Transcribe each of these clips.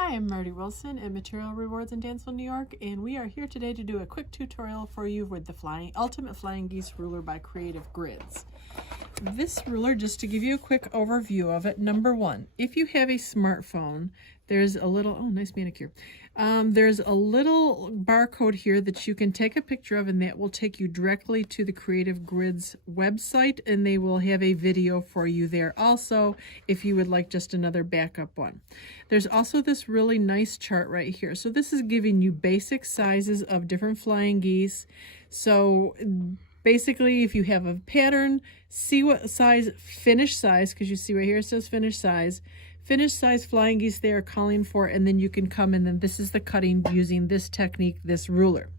Hi, I'm Marty Wilson at Material Rewards in Dansville, New York, and we are here today to do a quick tutorial for you with the Ultimate Flying Geese Ruler by Creative Grids. This ruler, just to give you a quick overview of it, number one, if you have a smartphone, there's a little, oh, nice manicure. There's a little barcode here that you can take a picture of, and that will take you directly to the Creative Grids website, and they will have a video for you there also if you would like just another backup one. There's also this really nice chart right here. So this is giving you basic sizes of different flying geese. So basically, if you have a pattern, see what size, finished size, because you see right here it says finished size flying geese they are calling for, and then you can come and then this is the cutting using this technique, this ruler.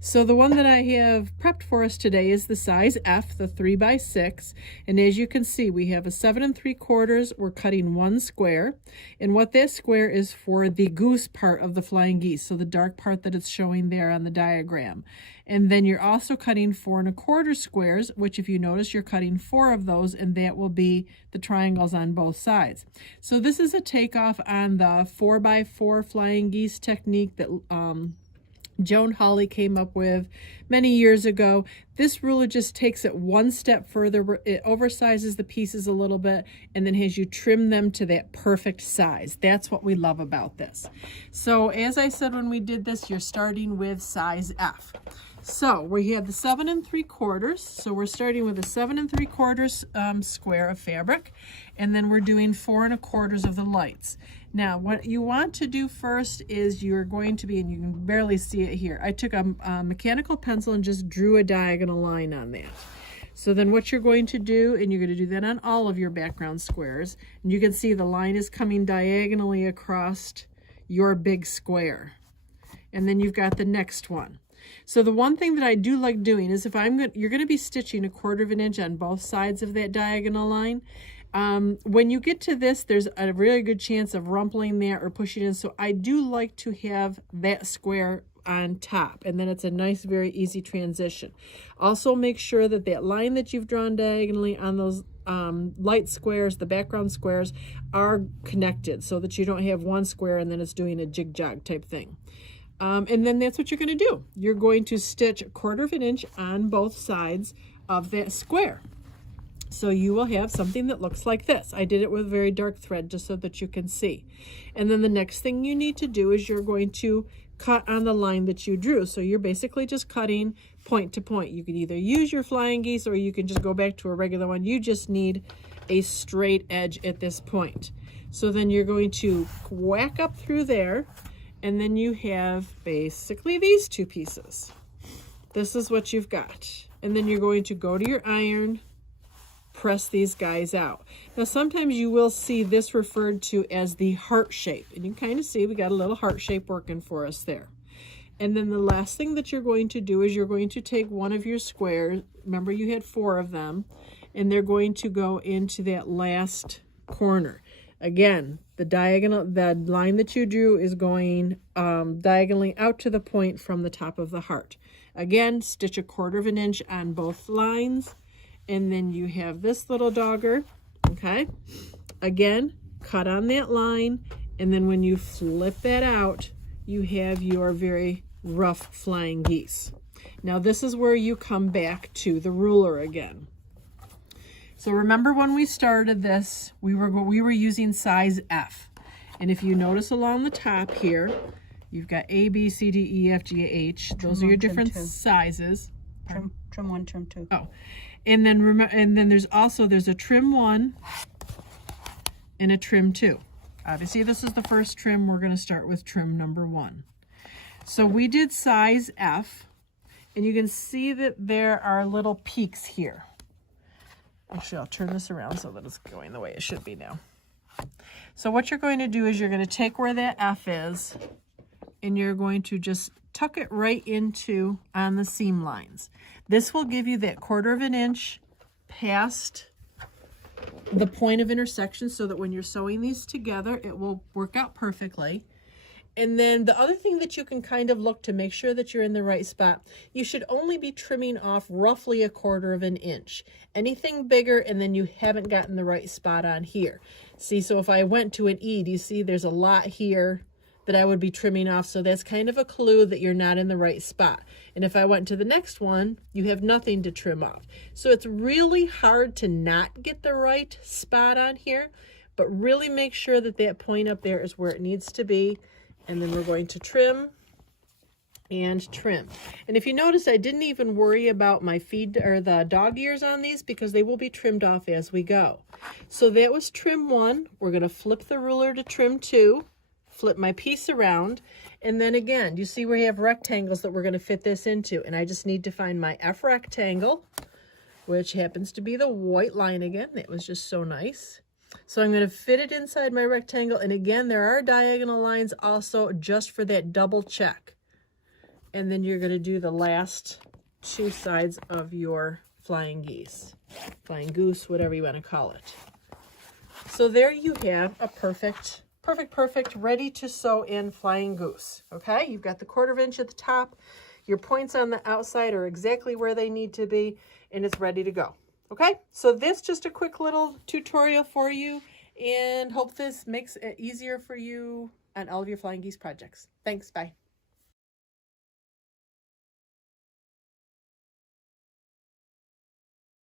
So the one that I have prepped for us today is the size F, the 3x6, and as you can see we have a 7 3/4. We're cutting one square, and what that square is for the goose part of the flying geese, so the dark part that it's showing there on the diagram. And then you're also cutting 4 1/4 squares, which if you notice you're cutting 4 of those, and that will be the triangles on both sides. So this is a takeoff on the 4x4 flying geese technique that Joan Hawley came up with many years ago. This ruler just takes it one step further. It oversizes the pieces a little bit and then has you trim them to that perfect size. That's what we love about this. So as I said when we did this, you're starting with size F. So we have the 7 3/4. So we're starting with a 7 3/4 square of fabric, and then we're doing 4 1/4 of the lights. Now what you want to do first is you're going to be, and you can barely see it here, I took a mechanical pencil and just drew a diagonal line on that. So then what you're going to do, and you're going to do that on all of your background squares, and you can see the line is coming diagonally across your big square. And then you've got the next one. So the one thing that I do like doing is if you're going to be stitching 1/4 inch on both sides of that diagonal line. When you get to this, there's a really good chance of rumpling that or pushing in. So I do like to have that square on top, and then it's a nice, very easy transition. Also make sure that that line that you've drawn diagonally on those light squares, the background squares, are connected so that you don't have one square and then it's doing a jig-jog type thing. And then that's what you're going to do. You're going to stitch 1/4 inch on both sides of that square. So you will have something that looks like this. I did it with very dark thread just so that you can see. And then the next thing you need to do is you're going to cut on the line that you drew. So you're basically just cutting point to point. You can either use your flying geese or you can just go back to a regular one. You just need a straight edge at this point. So then you're going to whack up through there, and then you have basically these two pieces. This is what you've got. And then you're going to go to your iron, press these guys out. Now sometimes you will see this referred to as the heart shape, and you kind of see we got a little heart shape working for us there. And then the last thing that you're going to do is you're going to take one of your squares, remember you had 4 of them, and they're going to go into that last corner. Again, the line that you drew is going diagonally out to the point from the top of the heart. Again, stitch 1/4 inch on both lines, and then you have this little dogger, okay? Again, cut on that line, and then when you flip that out, you have your very rough flying geese. Now this is where you come back to the ruler again. So remember when we started this, we were using size F. And if you notice along the top here, you've got A, B, C, D, E, F, G, H. Those are your different sizes. Trim 1, trim 2. Oh, and then there's a trim 1 and a trim 2. Obviously this is the first trim. We're going to start with trim number 1. So we did size F, and you can see that there are little peaks here. Actually, I'll turn this around so that it's going the way it should be now. So what you're going to do is you're going to take where that F is, and you're going to just tuck it right into on the seam lines. This will give you that 1/4 inch past the point of intersection so that when you're sewing these together, it will work out perfectly. And then the other thing that you can kind of look to make sure that you're in the right spot, you should only be trimming off roughly 1/4 inch. Anything bigger, and then you haven't gotten the right spot on here. See, so if I went to an E, do you see there's a lot here that I would be trimming off. So that's kind of a clue that you're not in the right spot. And if I went to the next one, you have nothing to trim off. So it's really hard to not get the right spot on here, but really make sure that that point up there is where it needs to be. And then we're going to trim and trim. And if you notice, I didn't even worry about my feed or the dog ears on these because they will be trimmed off as we go. So that was trim 1. We're going to flip the ruler to trim 2, flip my piece around, and then again, you see we have rectangles that we're going to fit this into, and I just need to find my F rectangle, which happens to be the white line again. That was just so nice. So I'm going to fit it inside my rectangle, and again, there are diagonal lines also just for that double check. And then you're going to do the last 2 sides of your flying geese, flying goose, whatever you want to call it. So there you have a perfect, ready to sew in flying goose. Okay, you've got the 1/4 inch at the top. Your points on the outside are exactly where they need to be, and it's ready to go. Okay, so this just a quick little tutorial for you, and hope this makes it easier for you on all of your flying geese projects. Thanks, bye.